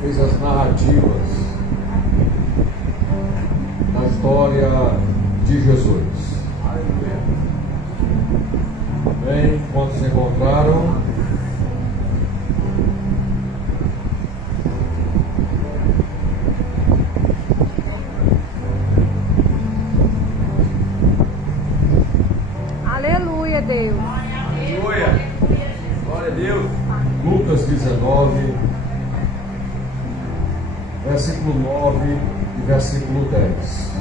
fez as narrativas da história de Jesus. Bem, quando se encontraram, aleluia, Deus. Aleluia. Glória a Deus. Lucas 19, versículo 9 e versículo 10.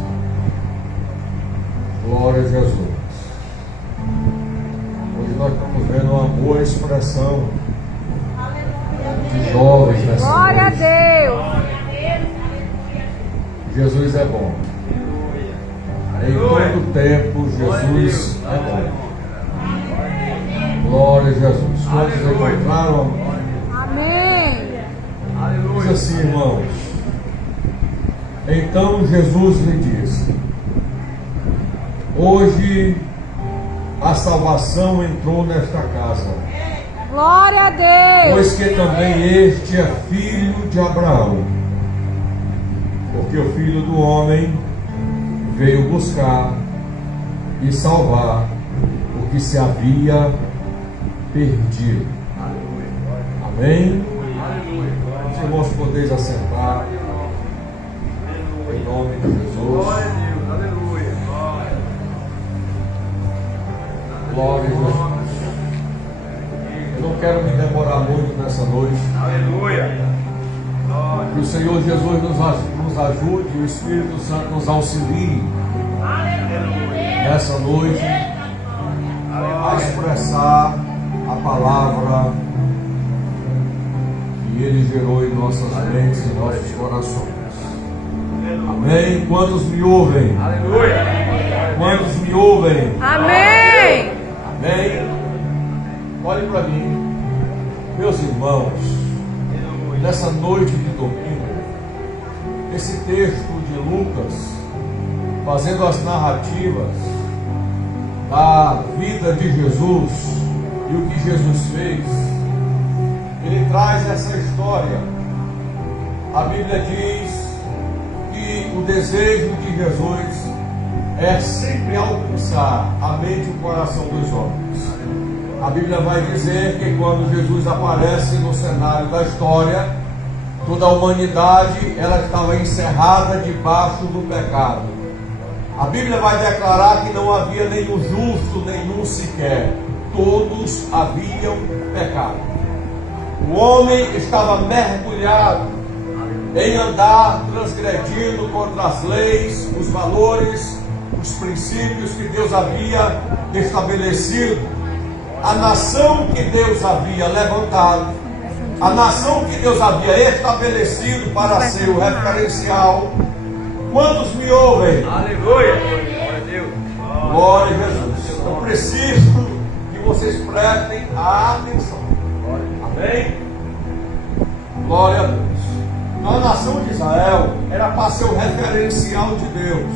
Glória a Jesus. Hoje nós estamos vendo uma boa expressão de jovens nessa Glória a noite. Deus. Jesus é bom. Em todo tempo, Jesus é bom. Glória a Jesus. Quantos encontraram? Amém. Diz assim, irmãos. Então Jesus lhe disse: hoje a salvação entrou nesta casa, Glória a Deus. pois que também este é filho de Abraão. Porque o Filho do Homem veio buscar e salvar o que se havia perdido. Amém? Os irmãos podeis assentar em nome de Jesus. Glória a Deus. Aleluia. Glória a Jesus. Eu não quero me demorar muito nessa noite. Aleluia. Que o Senhor Jesus nos ajude, o Espírito Santo nos auxilie nessa noite a expressar a palavra que Ele gerou em nossas mentes e nossos corações. Amém? Quantos me ouvem? Aleluia. Quantos me ouvem? Amém. Amém? Olhe para mim, meus irmãos, nessa noite de domingo, esse texto de Lucas, fazendo as narrativas da vida de Jesus e o que Jesus fez, ele traz essa história. A Bíblia diz que o desejo de Jesus é sempre alcançar a mente e o coração dos homens. A Bíblia vai dizer que quando Jesus aparece no cenário da história, toda a humanidade ela estava encerrada debaixo do pecado. A Bíblia vai declarar que não havia nenhum justo, nenhum sequer. Todos haviam pecado. O homem estava mergulhado em andar transgredindo contra as leis, os valores, os princípios que Deus havia estabelecido. A nação que Deus havia levantado, a nação que Deus havia estabelecido para ser o referencial. Quantos me ouvem? Aleluia. Glória a Deus. Glória a Jesus. Eu preciso que vocês prestem atenção. Amém? Glória a Deus. A nação de Israel era para ser o referencial de Deus.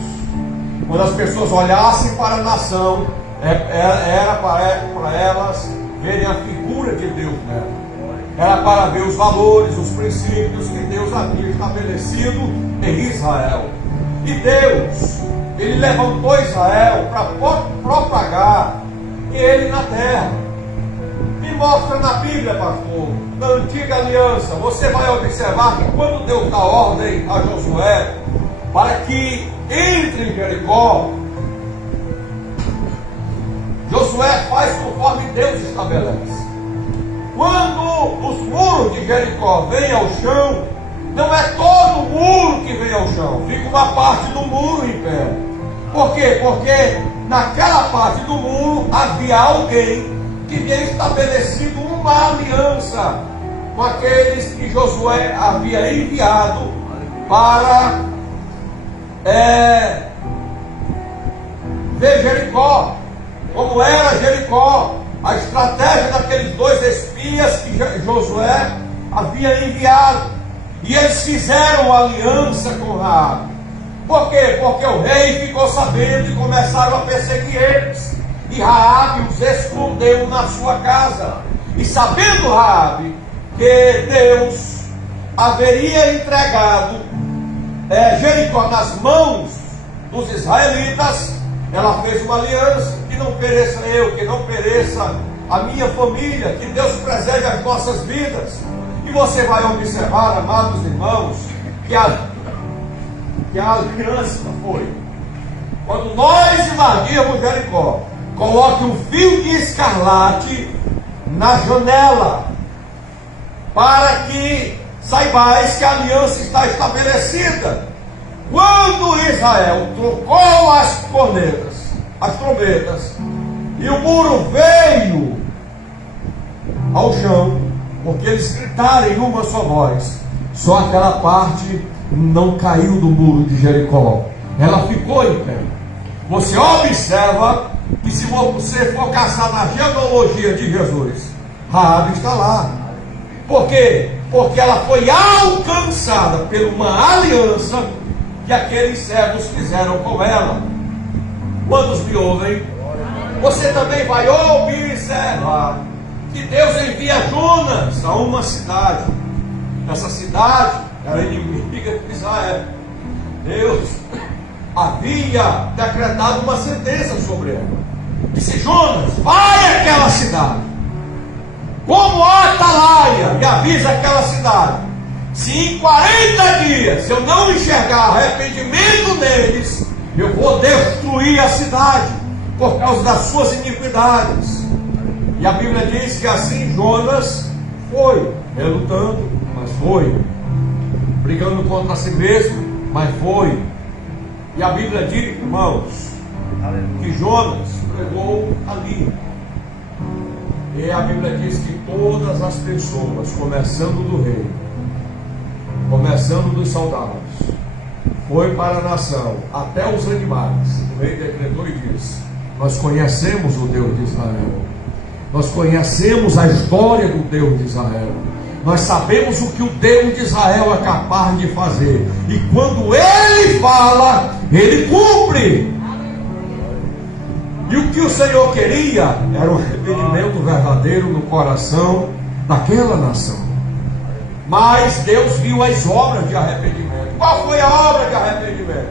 Quando as pessoas olhassem para a nação, era para elas verem a figura de Deus nela. Era para ver os valores, os princípios que Deus havia estabelecido em Israel. E Deus, Ele levantou Israel para propagar Ele na terra. Me mostra na Bíblia, pastor, na antiga aliança, você vai observar que quando Deus dá ordem a Josué para que entre em Jericó, Josué faz conforme Deus estabelece. Quando os muros de Jericó vêm ao chão, não é todo o muro que vem ao chão, fica uma parte do muro em pé. Por quê? Porque naquela parte do muro havia alguém que havia estabelecido uma aliança com aqueles que Josué havia enviado para ver Jericó. Como era Jericó, a estratégia daqueles dois espias que Josué havia enviado. E eles fizeram aliança com Raabe. Por quê? Porque o rei ficou sabendo e começaram a perseguir eles. E Raabe os escondeu na sua casa. E sabendo Raabe que Deus haveria entregado Jericó nas mãos dos israelitas, ela fez uma aliança: que não pereça eu, que não pereça a minha família, que Deus preserve as nossas vidas. E você vai observar, amados irmãos, que a aliança foi: quando nós invadimos Jericó, coloque um fio de escarlate na janela, para que saibais que a aliança está estabelecida. Quando Israel trocou as cornetas, as trombetas, e o muro veio ao chão, porque eles gritaram em uma só voz, só aquela parte não caiu do muro de Jericó, ela ficou em pé. Você observa que, se você for caçar na genealogia de Jesus, Raabe está lá. Por quê? Porque ela foi alcançada por uma aliança que aqueles servos fizeram com ela. Quantos me ouvem? Você também vai observar que Deus envia Jonas a uma cidade. Essa cidade era inimiga de Israel. Deus havia decretado uma sentença sobre ela. Disse: Jonas, vai àquela cidade como atalaia e avisa aquela cidade: se em 40 dias eu não enxergar arrependimento neles, eu vou destruir a cidade por causa das suas iniquidades. E a Bíblia diz que assim Jonas foi, relutando, mas foi, brigando contra si mesmo, mas foi. E a Bíblia diz, irmãos, que Jonas pregou ali. E a Bíblia diz que todas as pessoas, começando do rei, começando dos soldados, foi para a nação, até os animais. O rei decretou e disse: nós conhecemos o Deus de Israel, nós conhecemos a história do Deus de Israel, nós sabemos o que o Deus de Israel é capaz de fazer, e quando Ele fala, Ele cumpre. E o que o Senhor queria era um arrependimento verdadeiro no coração daquela nação. Mas Deus viu as obras de arrependimento. Qual foi a obra de arrependimento?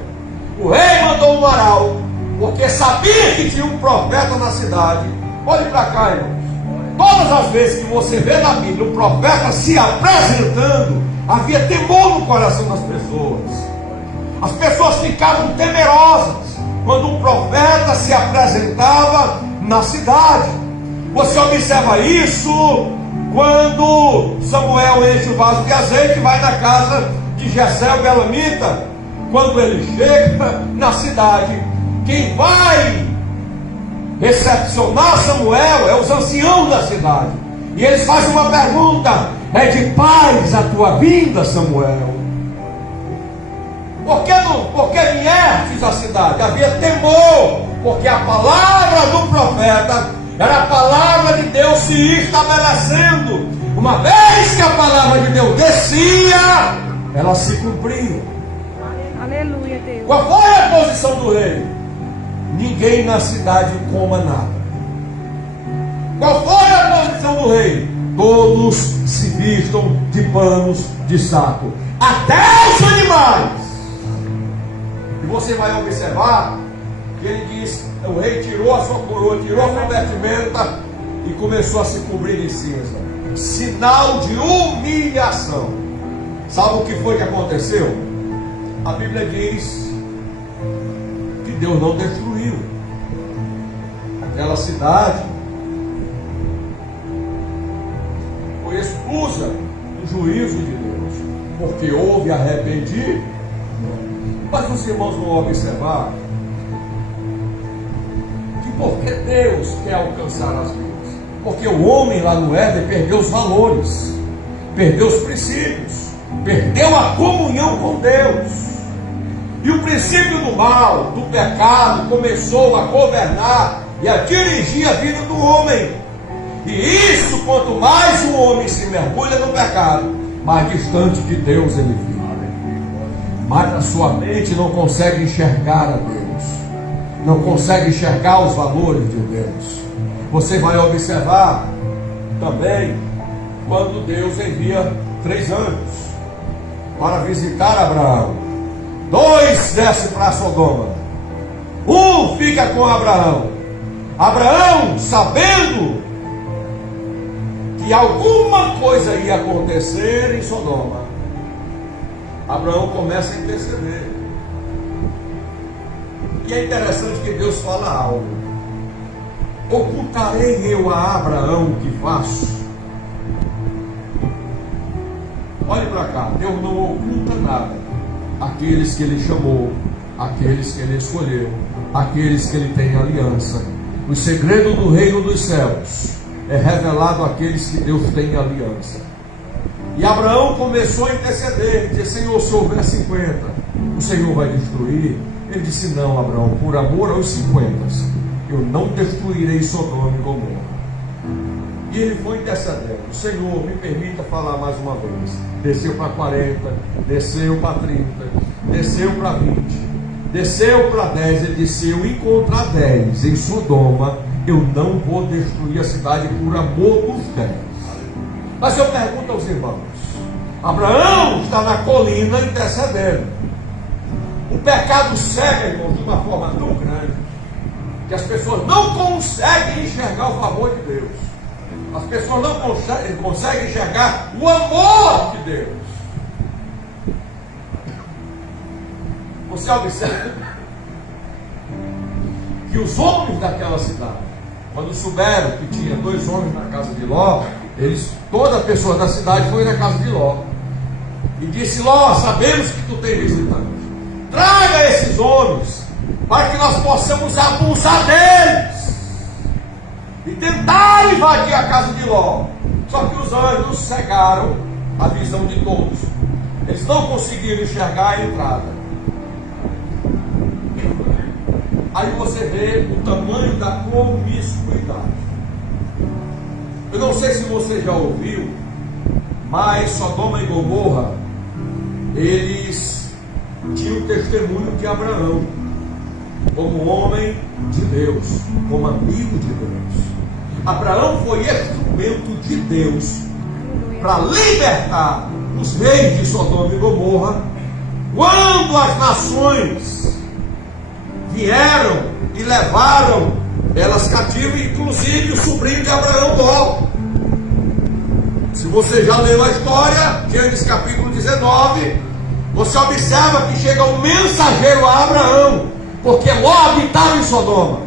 O rei mandou um arauto, porque sabia que tinha um profeta na cidade. Olhe para cá, irmãos. Todas as vezes que você vê na Bíblia um profeta se apresentando, havia temor no coração das pessoas. As pessoas ficavam temerosas quando um profeta se apresentava na cidade. Você observa isso quando Samuel enche o vaso de azeite e vai na casa de Jessé o Belamita. Quando ele chega na cidade, quem vai recepcionar Samuel é os anciãos da cidade. E eles fazem uma pergunta: é de paz a tua vinda, Samuel? Por que viestes à cidade? Havia temor, porque a palavra do profeta era a palavra de Deus se estabelecendo. Uma vez que a palavra de Deus descia, ela se cumpria. Aleluia, Deus. Qual foi a posição do rei? Ninguém na cidade coma nada. Qual foi a posição do rei? Todos se vistam de panos de saco, até os animais. E você vai observar que ele diz: o rei tirou a sua coroa, tirou a sua vestimenta e começou a se cobrir de cinza. Sinal de humilhação. Sabe o que foi que aconteceu? A Bíblia diz que Deus não destruiu aquela cidade, foi expulsa do juízo de Deus, porque houve arrependimento. Mas os irmãos vão observar que porque Deus quer alcançar as vidas, porque o homem lá no Éden perdeu os valores, perdeu os princípios, perdeu a comunhão com Deus, e o princípio do mal, do pecado, começou a governar e a dirigir a vida do homem. E isso, quanto mais o homem se mergulha no pecado, mais distante de Deus ele fica. Mas a sua mente não consegue enxergar a Deus, não consegue enxergar os valores de Deus. Você vai observar também quando Deus envia 3 anjos. para visitar Abraão. 2 desce para Sodoma. 1 fica com Abraão. Abraão, sabendo que alguma coisa ia acontecer em Sodoma, Abraão começa a interceder. E é interessante que Deus fala algo: ocultarei eu a Abraão o que faço? Olhe para cá, Deus não oculta nada àqueles que Ele chamou, àqueles que Ele escolheu, àqueles que Ele tem aliança. O segredo do reino dos céus é revelado àqueles que Deus tem aliança. E Abraão começou a interceder, dizer: Senhor, se houver 50, o Senhor vai destruir? Ele disse: não, Abraão, por amor aos 50, eu não destruirei Sodoma e Gomorra. E ele foi intercedendo. Senhor, me permita falar mais uma vez. Desceu para 40, desceu para 30, desceu para 20, desceu para 10. Ele disse: se eu encontrar 10 em Sodoma, eu não vou destruir a cidade por amor dos 10. Mas eu pergunto aos irmãos: Abraão está na colina intercedendo. O pecado cega, irmãos, de uma forma tão grande que as pessoas não conseguem enxergar o favor de Deus. As pessoas não conseguem enxergar o amor de Deus. Você observa que os homens daquela cidade, quando souberam que tinha 2 homens na casa de Ló, toda a pessoa da cidade foi na casa de Ló e disse: Ló, sabemos que tu tem visitantes, traga esses homens para que nós possamos abusar deles e tentar invadir a casa de Ló. Só que os anjos cegaram a visão de todos. Eles não conseguiram enxergar a entrada. Aí você vê o tamanho da promiscuidade. Eu não sei se você já ouviu, mas Sodoma e Gomorra, eles tinham o testemunho de Abraão como homem de Deus, como amigo de Deus. Abraão foi instrumento de Deus para libertar os reis de Sodoma e Gomorra quando as nações vieram e levaram elas cativas, inclusive o sobrinho de Abraão, Ló. Se você já leu a história, Gênesis capítulo 19, você observa que chega um mensageiro a Abraão, porque Ló habitava em Sodoma.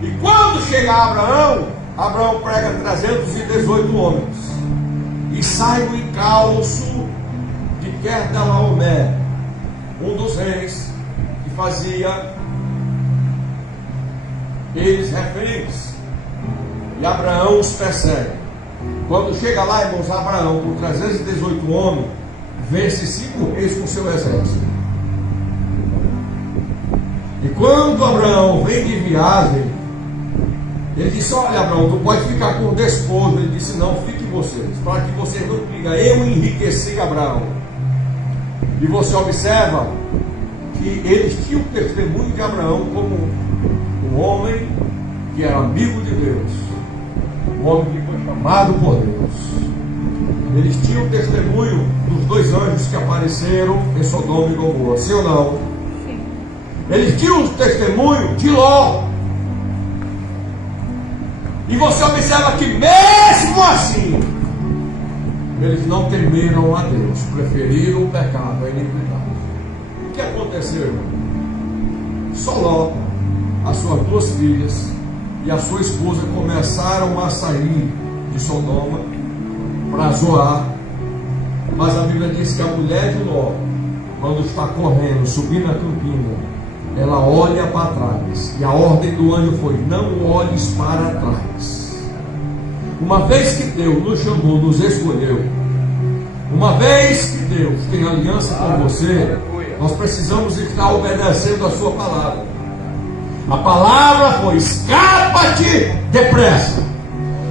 E quando chega a Abraão, Abraão prega 318 homens e sai no encalço de Quedorlaomer, um dos reis que fazia eles reféns, e Abraão os persegue. Quando chega lá, irmãos, Abraão com 318 homens vence 5 reis com seu exército. E quando Abraão vem de viagem, ele disse: olha, Abraão, tu pode ficar com o despojo. Ele disse: não, fique vocês, para que vocês não digam eu enriqueci Abraão. E você observa que eles tinham o testemunho de Abraão como um homem que era amigo de Deus, um homem que foi chamado por Deus. Eles tinham o testemunho dos 2 anjos que apareceram em Sodoma e Gomorra, sim ou não? Sim. Eles tinham o testemunho de Ló. E você observa que mesmo assim eles não temeram a Deus, preferiram o pecado, a iniquidade. O que aconteceu, irmão? Só Ló, as suas 2 filhas e a sua esposa começaram a sair de Sodoma para Zoar. Mas a Bíblia diz que a mulher de Ló, quando está correndo, subindo a campina, ela olha para trás. E a ordem do anjo foi: não olhes para trás. Uma vez que Deus nos chamou, nos escolheu, uma vez que Deus tem aliança com você, nós precisamos estar obedecendo a sua palavra. A palavra foi: escapa-te depressa,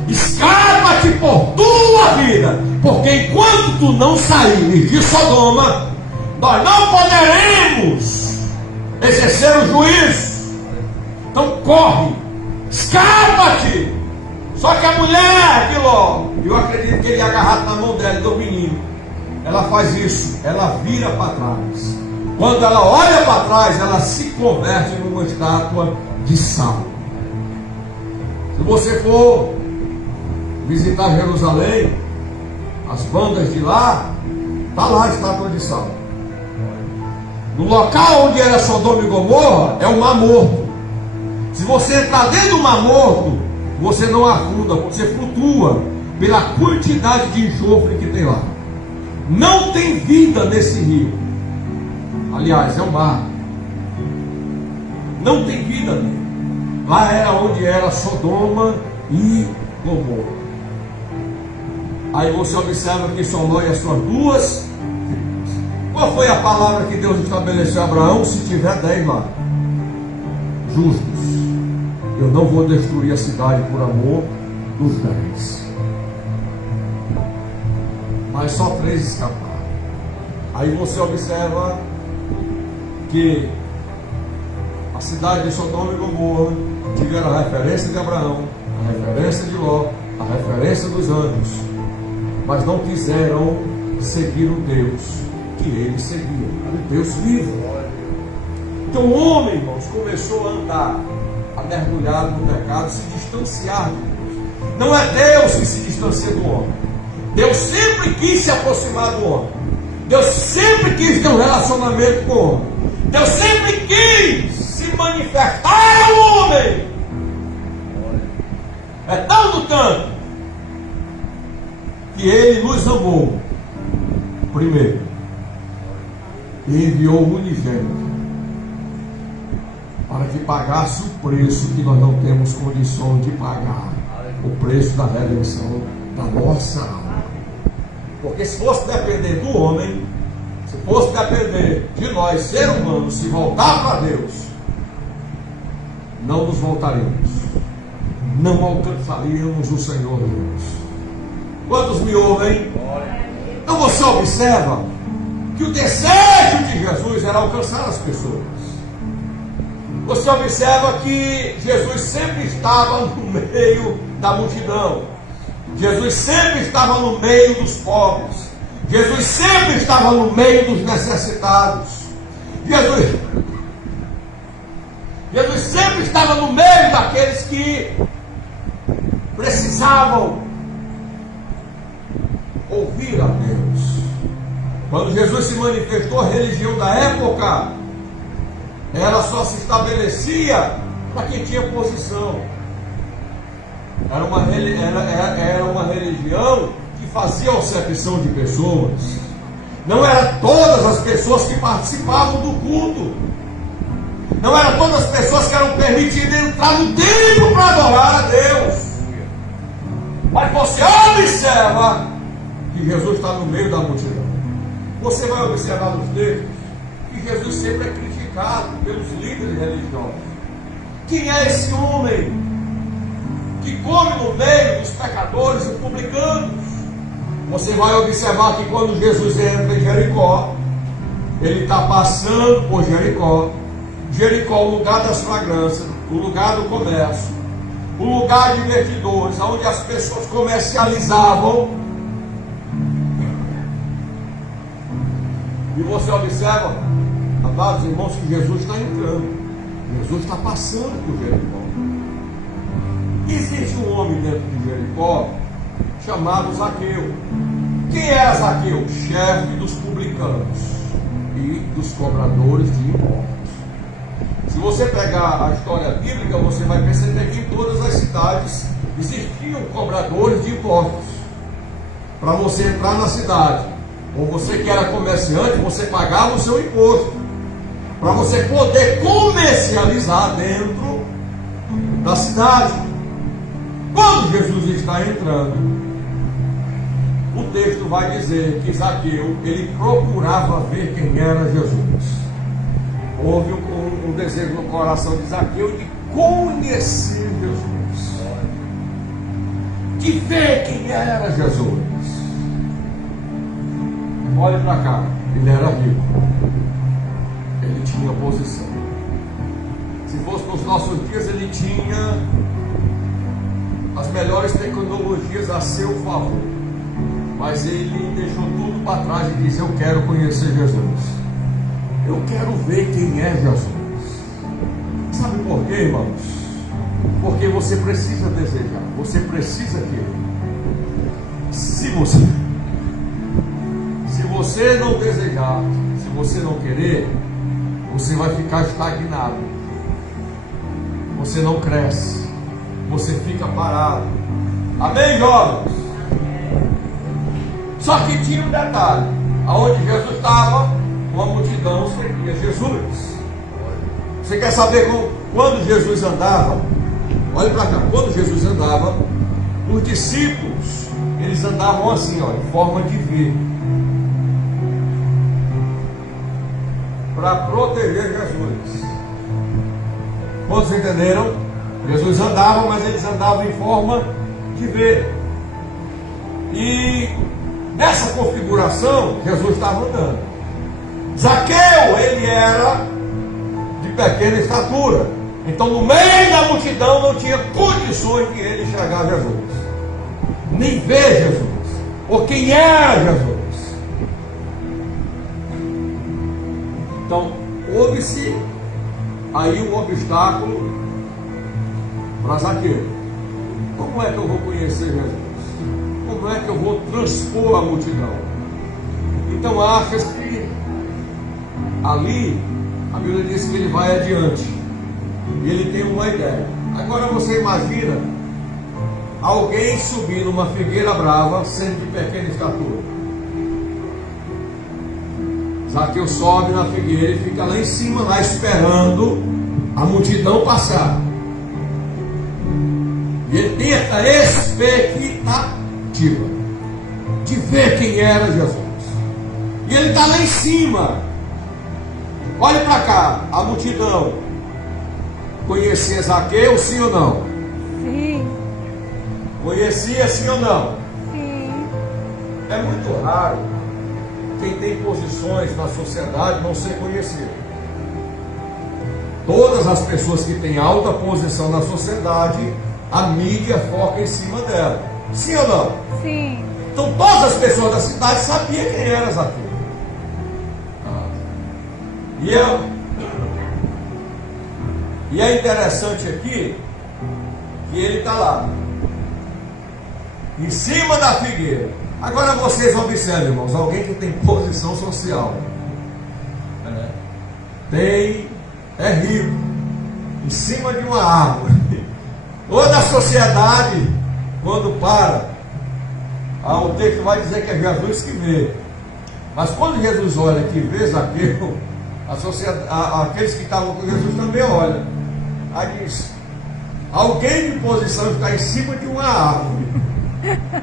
escapa-te por tua vida, porque enquanto tu não saíres de Sodoma, nós não poderemos exercer o juízo. Então corre, escapa-te. Só que a mulher de Ló, eu acredito que ele ia agarrado na mão dela do menino, ela faz isso, ela vira para trás. Quando ela olha para trás, ela se converte numa estátua de sal. Se você for visitar Jerusalém, as bandas de lá, está lá a estátua de sal. No local onde era Sodoma e Gomorra, é o Mar Morto. Se você entrar dentro do Mar Morto, você não afunda, você flutua pela quantidade de enxofre que tem lá. Não tem vida nesse rio. Aliás, é o mar. Não tem vida nele. Lá era onde era Sodoma e Gomorra. Aí você observa que Sodoma e as suas duas. Qual foi a palavra que Deus estabeleceu a Abraão? Se tiver 10 lá, justos, eu não vou destruir a cidade por amor dos 10. Mas só 3 escaparam. Aí você observa que a cidade de Sodoma e Gomorra tiveram a referência de Abraão, a referência de Ló, a referência dos anjos, mas não quiseram seguir o Deus que eles seguiam, o Deus vivo. Então o homem, irmãos, começou a andar, a mergulhar no pecado, se distanciar de Deus. Não é Deus que se distancia do homem. Deus sempre quis se aproximar do homem. Deus sempre quis ter um relacionamento com o homem. Deus sempre quis se manifestar ao homem. É tal do tanto que Ele nos amou primeiro e enviou o unigênito para que pagasse o preço que nós não temos condições de pagar, o preço da redenção da nossa alma. Porque se fosse depender do homem, se fosse depender de nós, ser humanos, se voltar para Deus, não nos voltaríamos, não alcançaríamos o Senhor Deus. Quantos me ouvem? Então você observa que o desejo de Jesus era alcançar as pessoas. Você observa que Jesus sempre estava no meio da multidão. Jesus sempre estava no meio dos pobres. Jesus sempre estava no meio dos necessitados. Jesus sempre estava no meio daqueles que precisavam ouvir a Deus. Quando Jesus se manifestou, a religião da época, ela só se estabelecia para quem tinha posição. Era uma religião que fazia acepção de pessoas. Não eram todas as pessoas que participavam do culto. Não eram todas as pessoas que eram permitidas entrar no templo para adorar a Deus. Mas você observa que Jesus está no meio da multidão. Você vai observar nos textos que Jesus sempre é criticado pelos líderes religiosos. Quem é esse homem que come no meio dos pecadores e publicanos? Você vai observar que quando Jesus entra em Jericó, ele está passando por Jericó. Jericó, o lugar das fragrâncias, o lugar do comércio, o lugar de divertidores, onde as pessoas comercializavam. E você observa, amados irmãos, que Jesus está entrando. Jesus está passando por Jericó. Existe um homem dentro de Jericó chamado Zaqueu. Quem era Zaqueu? Chefe dos publicanos e dos cobradores de impostos. Se você pegar a história bíblica, você vai perceber que em todas as cidades existiam cobradores de impostos. Para você entrar na cidade, ou você que era comerciante, você pagava o seu imposto, para você poder comercializar dentro da cidade. Quando Jesus está entrando, o texto vai dizer que Zaqueu, ele procurava ver quem era Jesus. Houve um desejo no coração de Zaqueu de conhecer Jesus, de ver quem era Jesus. Olhe para cá, ele era rico, ele tinha posição. Se fosse nos nossos dias, ele tinha as melhores tecnologias a seu favor. Mas ele deixou tudo para trás e disse: eu quero conhecer Jesus. Eu quero ver quem é Jesus. Sabe por quê, irmãos? Porque você precisa desejar, você precisa querer. Se você não desejar, se você não querer, você vai ficar estagnado. Você não cresce, você fica parado. Amém, jovens? Só que tinha um detalhe: aonde Jesus estava, uma multidão seguia Jesus. Você quer saber quando Jesus andava? Olha para cá, quando Jesus andava, os discípulos, eles andavam assim, ó, em forma de V, para proteger Jesus. Todos entenderam? Jesus andava, mas eles andavam em forma de V. E nessa configuração, Jesus estava andando. Zaqueu, ele era de pequena estatura. Então, no meio da multidão, não tinha condições de ele enxergar Jesus, nem ver Jesus, ou quem era Jesus. Então, houve-se aí um obstáculo para Zaqueu. Como é que eu vou conhecer Jesus? Como é que eu vou transpor a multidão? Então, acha-se que ali, a Bíblia diz que ele vai adiante. E ele tem uma ideia. Agora você imagina alguém subir numa figueira brava, sendo de pequena estatura. Zaqueu sobe na figueira e fica lá em cima, lá esperando a multidão passar. E ele tem essa expectativa de ver quem era Jesus. E ele está lá em cima. Olhe para cá, a multidão conhecia Zaqueu, sim ou não? Sim. Conhecia, sim ou não? Sim. É muito raro quem tem posições na sociedade não ser conhecido. Todas as pessoas que têm alta posição na sociedade, a mídia foca em cima dela. Sim ou não? Sim. Então todas as pessoas da cidade sabiam quem era Zaqueu. E é interessante aqui que ele está lá, em cima da figueira. Agora vocês observem, irmãos, alguém que tem posição social, é rico, em cima de uma árvore. Toda a sociedade, quando para, o texto vai dizer que é Jesus que vê. Mas quando Jesus olha que vê Zaqueu, aqueles que estavam com Jesus também olham. Aí diz: alguém de posição está em cima de uma árvore.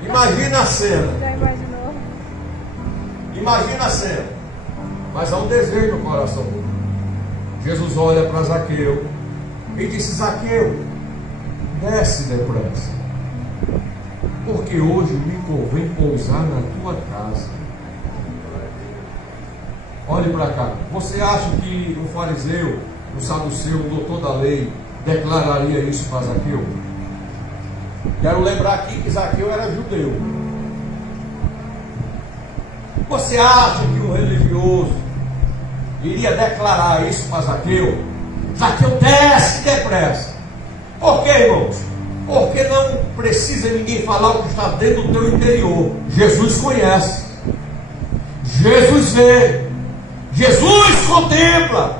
Imagina a cena. Já imaginou? Imagina a cena. Mas há um desejo no coração dele. Jesus olha para Zaqueu e disse: Zaqueu, desce depressa, porque hoje me convém pousar na tua casa. Olhe para cá. Você acha que um fariseu, um saduceu, um doutor da lei declararia isso para Zaqueu? Quero lembrar aqui que Zaqueu era judeu. Você acha que um religioso iria declarar isso para Zaqueu? Zaqueu, desce depressa. Por quê, irmãos? Porque não precisa ninguém falar o que está dentro do teu interior. Jesus conhece, Jesus vê, Jesus contempla.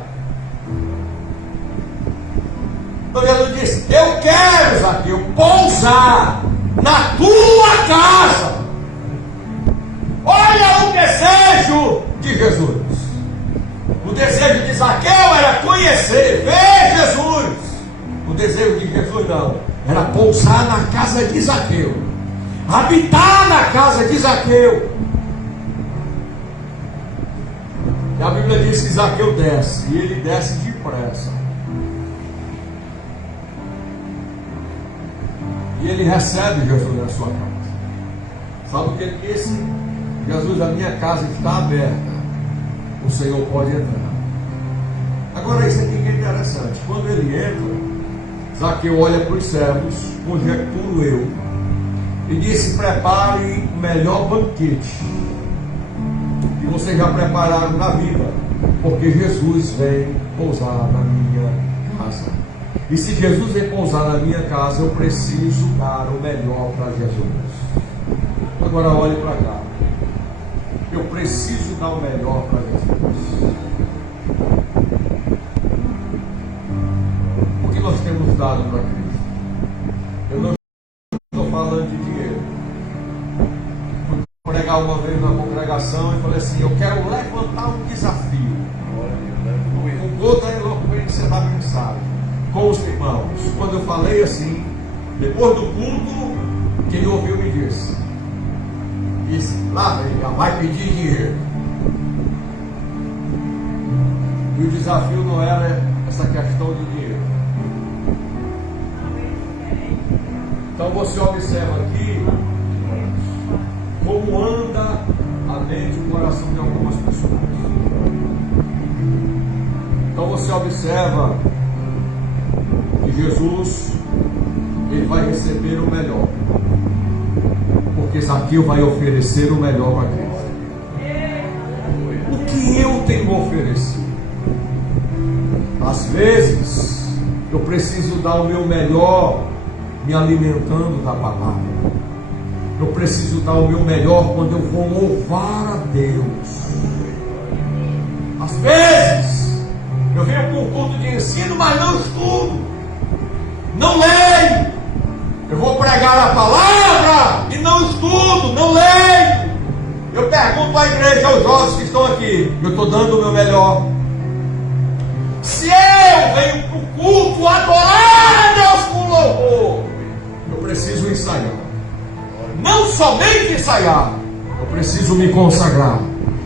Então Jesus disse: eu quero, Zaqueu, pousar na tua casa. Olha o desejo de Jesus. O desejo de Zaqueu era conhecer, ver Jesus. O desejo de Jesus não, era pousar na casa de Zaqueu, habitar na casa de Zaqueu. E a Bíblia diz que Zaqueu desce, e ele desce depressa. E ele recebe Jesus na sua casa. Sabe o que ele disse? Jesus, a minha casa está aberta, o Senhor pode entrar. Agora isso aqui que é interessante. Quando ele entra, Zaqueu olha para os servos, conjecturo eu. e disse: prepare o melhor banquete que vocês já prepararam na vida, porque Jesus vem pousar na minha casa. E se Jesus vem pousar na minha casa, eu preciso dar o melhor para Jesus. Agora olhe para cá. Eu preciso dar o melhor para Jesus. O que nós temos dado para Cristo? Eu não estou falando de dinheiro. Fui pregar uma vez na congregação e falei assim: eu quero levantar um desafio com toda a eloquência da mensagem com os irmãos. Quando eu falei assim, depois do culto, quem ouviu me disse: lá já vai pedir dinheiro. E o desafio não era essa questão de dinheiro. Então você observa aqui como anda a mente e o coração de algumas pessoas. Então você observa que Jesus, ele vai receber o melhor, porque Zaqueu vai oferecer o melhor para Cristo. O que eu tenho oferecido? Às vezes eu preciso dar o meu melhor me alimentando da palavra. Eu preciso dar o meu melhor quando eu vou louvar a Deus. Às vezes eu venho para um culto de ensino, mas não estudo, não leio. Eu vou pregar a palavra e não estudo, não leio. Eu pergunto à igreja, aos jovens que estão aqui: eu estou dando o meu melhor? Se eu venho para o culto adorar a Deus com louvor, eu preciso ensaiar. Não somente ensaiar, eu preciso me consagrar.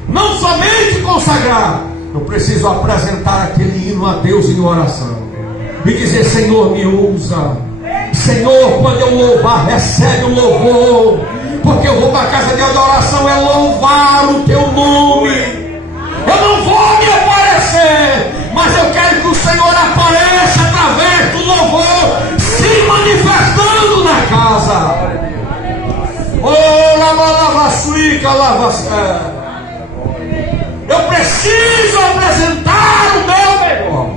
Não somente consagrar, eu preciso apresentar aquele hino a Deus em oração e dizer: Senhor, me usa. Senhor, quando eu louvar, recebe o louvor, porque eu vou para a casa de adoração é louvar o teu nome. Eu não vou me aparecer, mas eu quero que o Senhor apareça através do louvor, se manifestando na casa. Oh, lava suíca, lava. Eu preciso apresentar o meu melhor.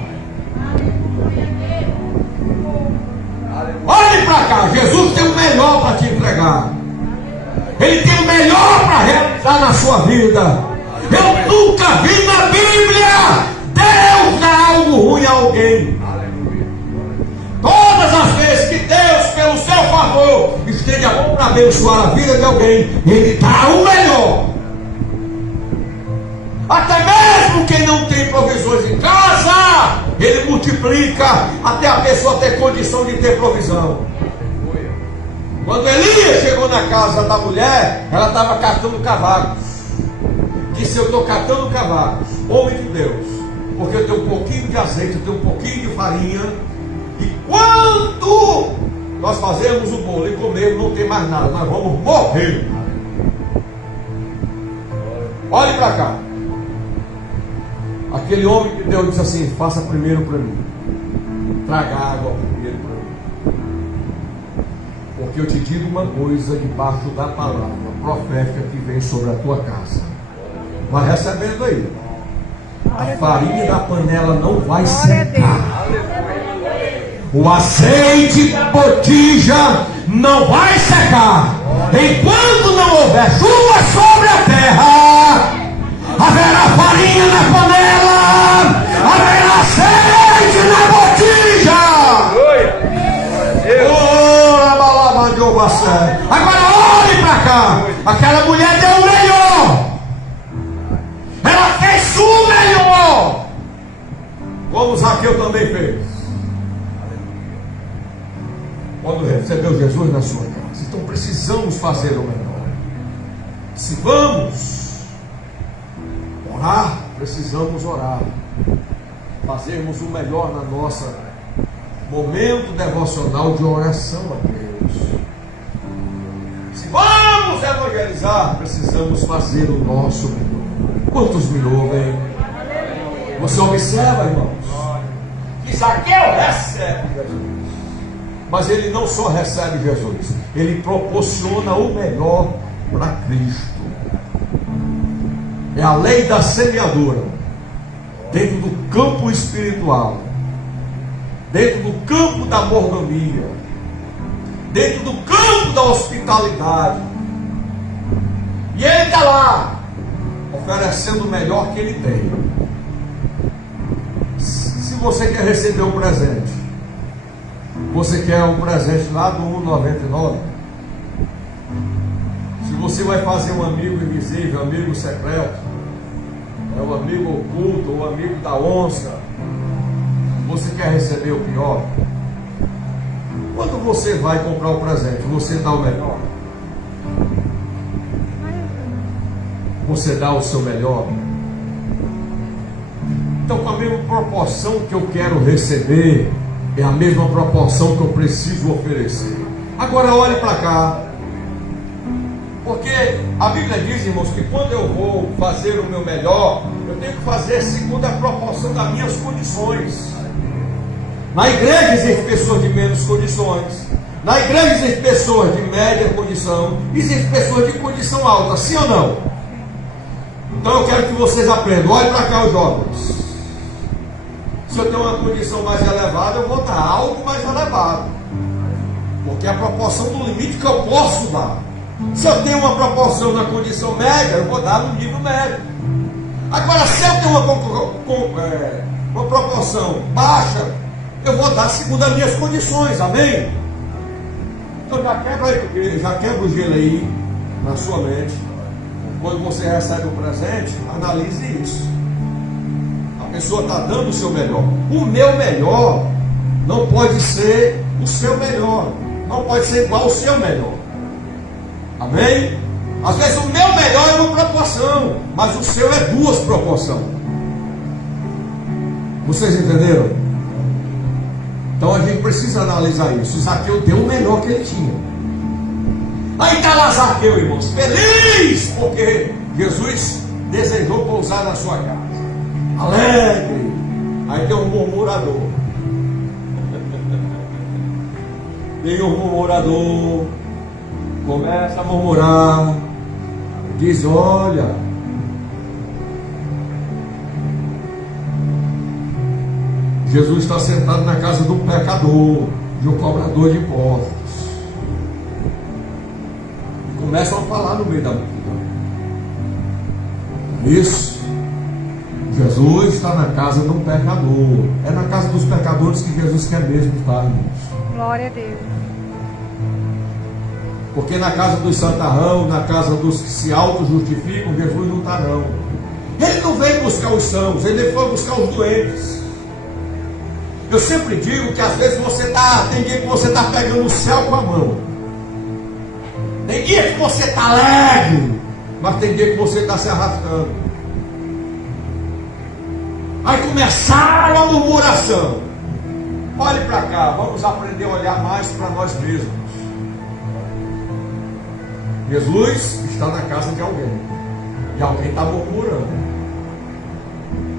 Olhe para cá, Jesus tem o melhor para te entregar. Ele tem o melhor para realizar na sua vida. Eu nunca vi na Bíblia Deus dar algo ruim a alguém. Todas as vezes que Deus, pelo seu favor, estende a mão para abençoar a vida de alguém, Ele dá o melhor. Até mesmo quem não tem provisões em casa, Ele multiplica até a pessoa ter condição de ter provisão. Quando Elias chegou na casa da mulher, ela estava catando cavacos. Disse: eu estou catando cavacos, homem de Deus, porque eu tenho um pouquinho de azeite, eu tenho um pouquinho de farinha, e quando nós fazemos o bolo e comemos, não tem mais nada, nós vamos morrer. Olhe para cá. Aquele homem de Deus disse assim: faça primeiro para mim, traga água primeiro para mim, porque eu te digo uma coisa debaixo da palavra profética que vem sobre a tua casa. Vai recebendo aí. A farinha da panela não vai secar, o azeite de botija não vai secar. Enquanto não houver chuva sobre a terra, haverá farinha na panela, haverá azeite na botija. Oh, agora olhe para cá. Aquela mulher deu o melhor. Ela fez o melhor, como Zaqueu também fez quando recebeu Jesus na sua casa. Então precisamos fazer o melhor. Se vamos orar, precisamos orar, fazermos o melhor na nossa momento devocional de oração a Deus. Se vamos evangelizar, precisamos fazer o nosso melhor. Quantos me ouvem? Você observa, irmãos, que Zaqueu recebe Jesus. Mas ele não só recebe Jesus, ele proporciona o melhor para Cristo. É a lei da semeadura, dentro do campo espiritual, dentro do campo da mordomia, dentro do campo da hospitalidade. E ele está lá, oferecendo o melhor que ele tem. Se você quer receber um presente, você quer um presente lá do 1,99, se você vai fazer um amigo invisível, amigo secreto, um amigo oculto, um amigo da onça, você quer receber o pior? Quando você vai comprar o presente, você dá o melhor? Você dá o seu melhor? Então, com a mesma proporção que eu quero receber, é a mesma proporção que eu preciso oferecer. Agora olhe para cá, porque a Bíblia diz, irmãos, que quando eu vou fazer o meu melhor, eu tenho que fazer segundo a proporção das minhas condições. Na igreja existem pessoas de menos condições, na igreja existem pessoas de média condição, existem pessoas de condição alta, sim ou não? Então eu quero que vocês aprendam. Olhe para cá, os jovens. Se eu tenho uma condição mais elevada, eu vou dar algo mais elevado, porque é a proporção do limite que eu posso dar. Se eu tenho uma proporção na condição média, eu vou dar no nível médio. Agora, se eu tenho uma proporção baixa, eu vou dar segundo as minhas condições, amém? Então já quebra o gelo aí na sua mente. Quando você recebe um presente, analise isso. A pessoa está dando o seu melhor. O meu melhor não pode ser o seu melhor, não pode ser igual ao seu melhor, amém? Às vezes o meu melhor é uma proporção, mas o seu é duas proporções. Vocês entenderam? Então a gente precisa analisar isso. Zaqueu deu o melhor que ele tinha. Aí está lá Zaqueu, irmãos, feliz, porque Jesus desejou pousar na sua casa, alegre. Aí tem um murmurador. Tem um murmurador, começa a murmurar, diz: olha, Jesus está sentado na casa de um pecador, de um cobrador de impostos. Começam a falar no meio da multidão. Isso, Jesus está na casa de um pecador. É na casa dos pecadores que Jesus quer mesmo estar, irmãos. Glória a Deus. Porque na casa dos santarrão, na casa dos que se auto-justificam, Jesus não está, não. Ele não veio buscar os sãos, ele foi buscar os doentes. Eu sempre digo que às vezes tem dia que você está pegando o céu com a mão. Tem dia que você está alegre, mas tem dia que você está se arrastando. Aí começaram a murmuração. Olhe para cá, vamos aprender a olhar mais para nós mesmos. Jesus está na casa de alguém, e alguém está murmurando.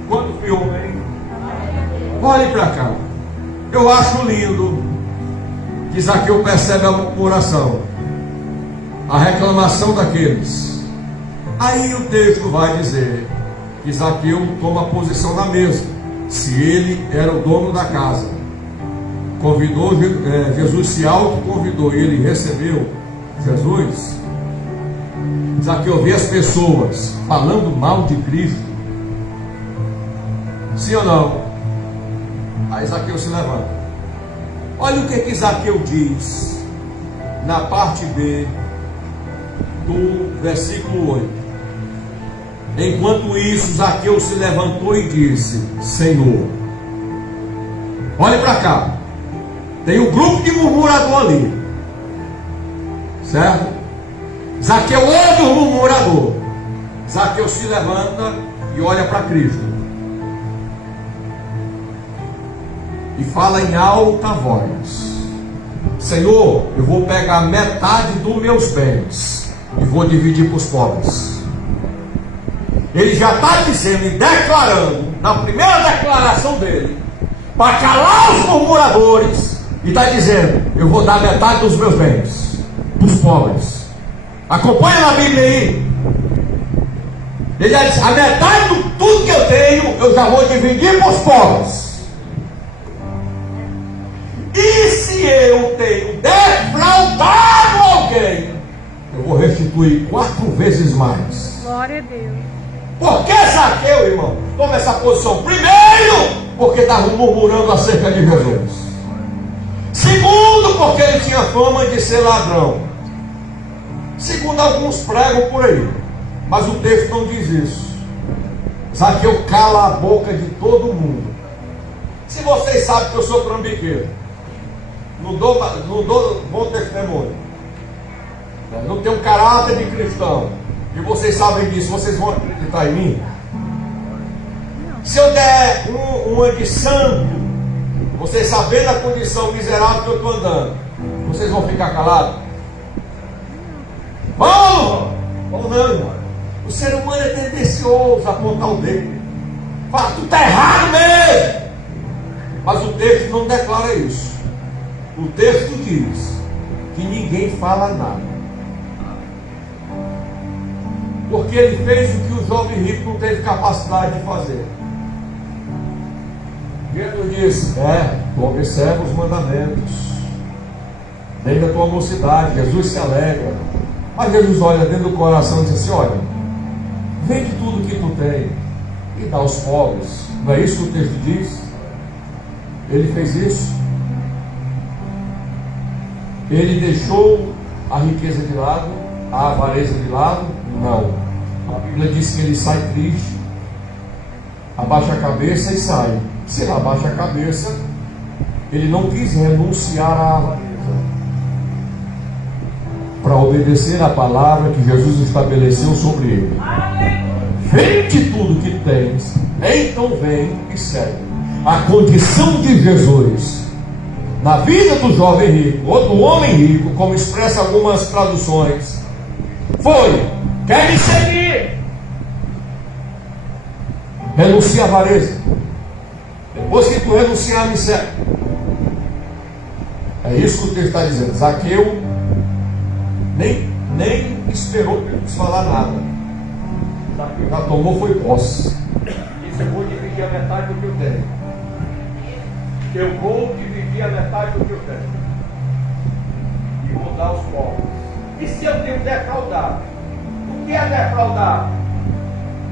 Quando filme, hein? Olhe para cá. Eu acho lindo que Zaqueu percebe a murmuração, a reclamação daqueles. Aí o texto vai dizer que Zaqueu toma posição na mesa. Se ele era o dono da casa, convidou, Jesus se autoconvidou e ele recebeu Jesus. Zaqueu vê as pessoas falando mal de Cristo, sim ou não? Aí Zaqueu se levanta. Olha o que Zaqueu diz na parte B do versículo 8. Enquanto isso, Zaqueu se levantou e disse: Senhor, olhe para cá, tem um grupo de murmurador ali, certo? Zaqueu ouve o murmurador. Zaqueu se levanta e olha para Cristo e fala em alta voz: Senhor, eu vou pegar metade dos meus bens e vou dividir para os pobres. Ele já está dizendo e declarando, na primeira declaração dele, para calar os murmuradores E está dizendo: eu vou dar metade dos meus bens para os pobres. Acompanha na Bíblia aí. Ele diz: a metade de tudo que eu tenho, eu já vou dividir para os pobres. E se eu tenho defraudado alguém, eu vou restituir 4 vezes mais. Glória a Deus. Por que Zaqueu, irmão, toma essa posição? Primeiro, porque estava murmurando acerca de Jesus. Segundo, porque ele tinha fama de ser ladrão. Segundo, alguns pregam por aí, mas o texto não diz isso. Zaqueu cala a boca de todo mundo. Se vocês sabem que eu sou trambiqueiro, não dou bom testemunho, não tenho caráter de cristão, e vocês sabem disso, vocês vão acreditar em mim? Se eu der uma de santo, vocês sabendo a condição miserável que eu estou andando, vocês vão ficar calados? Vamos! Ou não, irmão? O ser humano é tendencioso a apontar o dedo. Fala: tu está errado mesmo. Mas o texto não declara isso. O texto diz que ninguém fala nada, porque ele fez o que o jovem rico não teve capacidade de fazer. Jesus disse: tu observa os mandamentos desde a tua mocidade. Jesus se alegra. Mas Jesus olha dentro do coração e diz assim: olha, vende tudo que tu tem e dá aos pobres. Não é isso que o texto diz? Ele fez isso. Ele deixou a riqueza de lado, a avareza de lado? Não. A Bíblia diz que ele sai triste, abaixa a cabeça e sai. Se ele abaixa a cabeça, ele não quis renunciar à avareza para obedecer a palavra que Jesus estabeleceu sobre ele. Vende tudo que tens, então vem e segue. A condição de Jesus na vida do jovem rico, ou do homem rico, como expressa algumas traduções, foi: quer me seguir? Renuncia à avareza. Depois que tu renunciar, me segue. É isso que o texto está dizendo. Zaqueu nem esperou para ele falar nada. Zaqueu já tomou, foi posse. Disse: eu vou dividir a metade do que eu tenho. Eu vou dividir a metade do que eu tenho e vou dar aos pobres. E se eu tenho defraudado? O que é defraudar?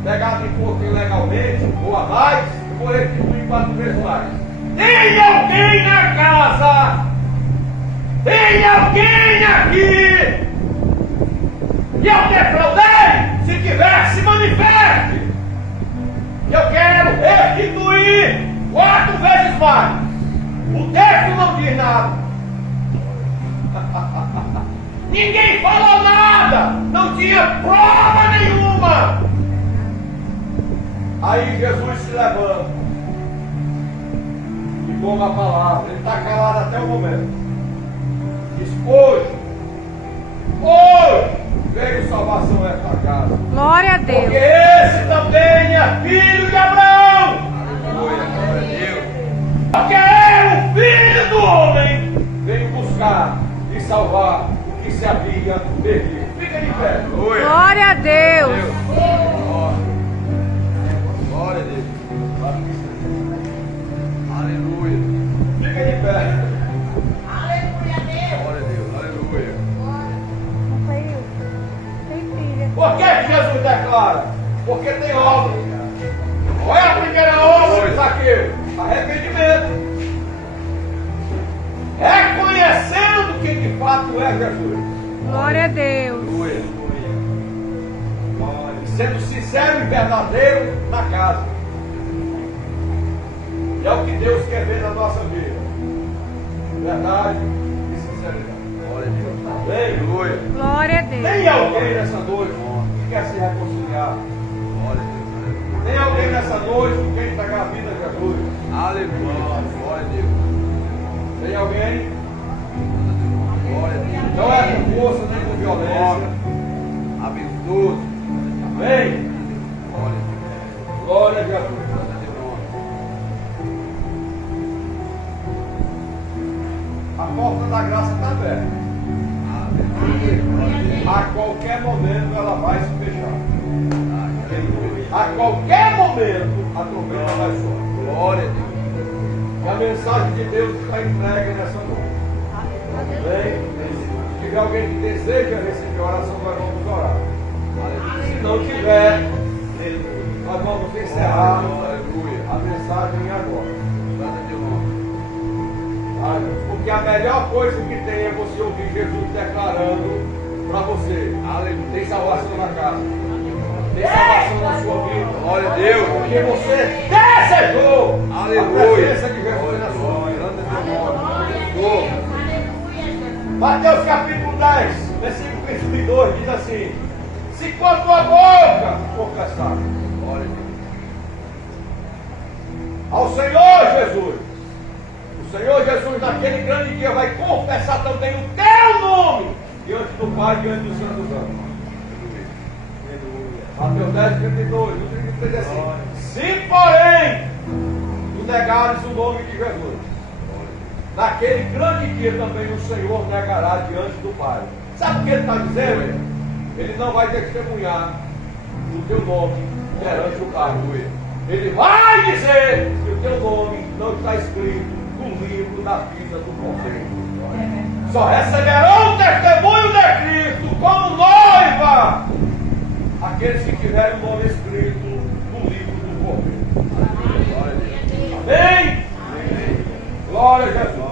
Pegar de imposto ilegalmente ou a mais, eu vou restituir 4 vezes mais. Tem alguém na casa? Tem alguém aqui que eu defraudei? Se tiver, se manifeste. Eu quero restituir 4 vezes mais. O texto não diz nada. Ninguém falou nada. Não tinha prova nenhuma. Aí Jesus se levanta e toma a palavra. Ele está calado até o momento. Diz: hoje veio salvação a esta casa. Glória a Deus. Porque esse também é filho de Abraão. Aleluia, glória a Deus. Porque eu, filho do homem, venho buscar e salvar o que se havia perdido. Fica de pé. Glória a Deus. Glória a Deus. Aleluia. Fica de pé. Glória a Deus. Aleluia. Tem filha. Por que Jesus declara? Porque tem obra. Qual é a primeira obra de Zaqueu? Arrependimento. Reconhecendo que de fato é Jesus. Glória a Deus. Aleluia. Sendo sincero e verdadeiro na casa. E é o que Deus quer ver na nossa vida. Verdade e sinceridade. Glória a Deus. Aleluia. Glória a Deus. Tem alguém nessa noite que quer se reconciliar? Glória a Deus. Tem alguém nessa noite que quer entregar a vida a Jesus? Aleluia. Glória a Deus. Tem alguém? Glória a Deus. Não é com força nem com violência. Abençoe. Amém? Glória a Deus. Glória a Jesus. A qualquer momento ela vai se fechar. A qualquer momento a trombeta vai soar. Glória a Deus. E a mensagem de Deus está entregue nessa noite. Amém? Se tiver alguém que deseja receber oração, nós vamos orar. Se não tiver, nós vamos encerrar a mensagem agora. Porque a melhor coisa que tem é você ouvir Jesus declarando para você: tem salvação na casa, tem salvação na sua vida. Glória a Deus. Porque você desejou a presença de Jesus na sua vida. Mateus capítulo 10, versículo 22 diz assim: se com a tua boca confessar ao Senhor Jesus, o Senhor Jesus naquele grande dia vai confessar também o teu nome diante do Pai, diante dos santos anjos. Mateus 10, 32, o 33 diz assim: se porém tu negares o nome de Jesus, naquele grande dia também o Senhor negará diante do Pai. Sabe o que ele está dizendo? Ele não vai testemunhar o teu nome perante o Pai. Ele vai dizer que o teu nome não está escrito no livro da vida do Cordeiro. Só receberão o testemunho de Cristo como noiva aqueles que tiverem o nome escrito no livro do Cordeiro. Amém? Glória a Jesus.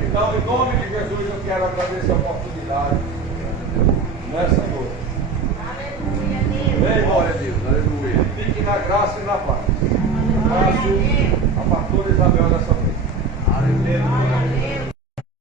Então, em nome de Jesus, eu quero agradecer a oportunidade nessa noite. Amém, glória a Deus. Aleluia. Fique na graça e na paz. Abraço a pastora Isabel nessa noite. Aleluia.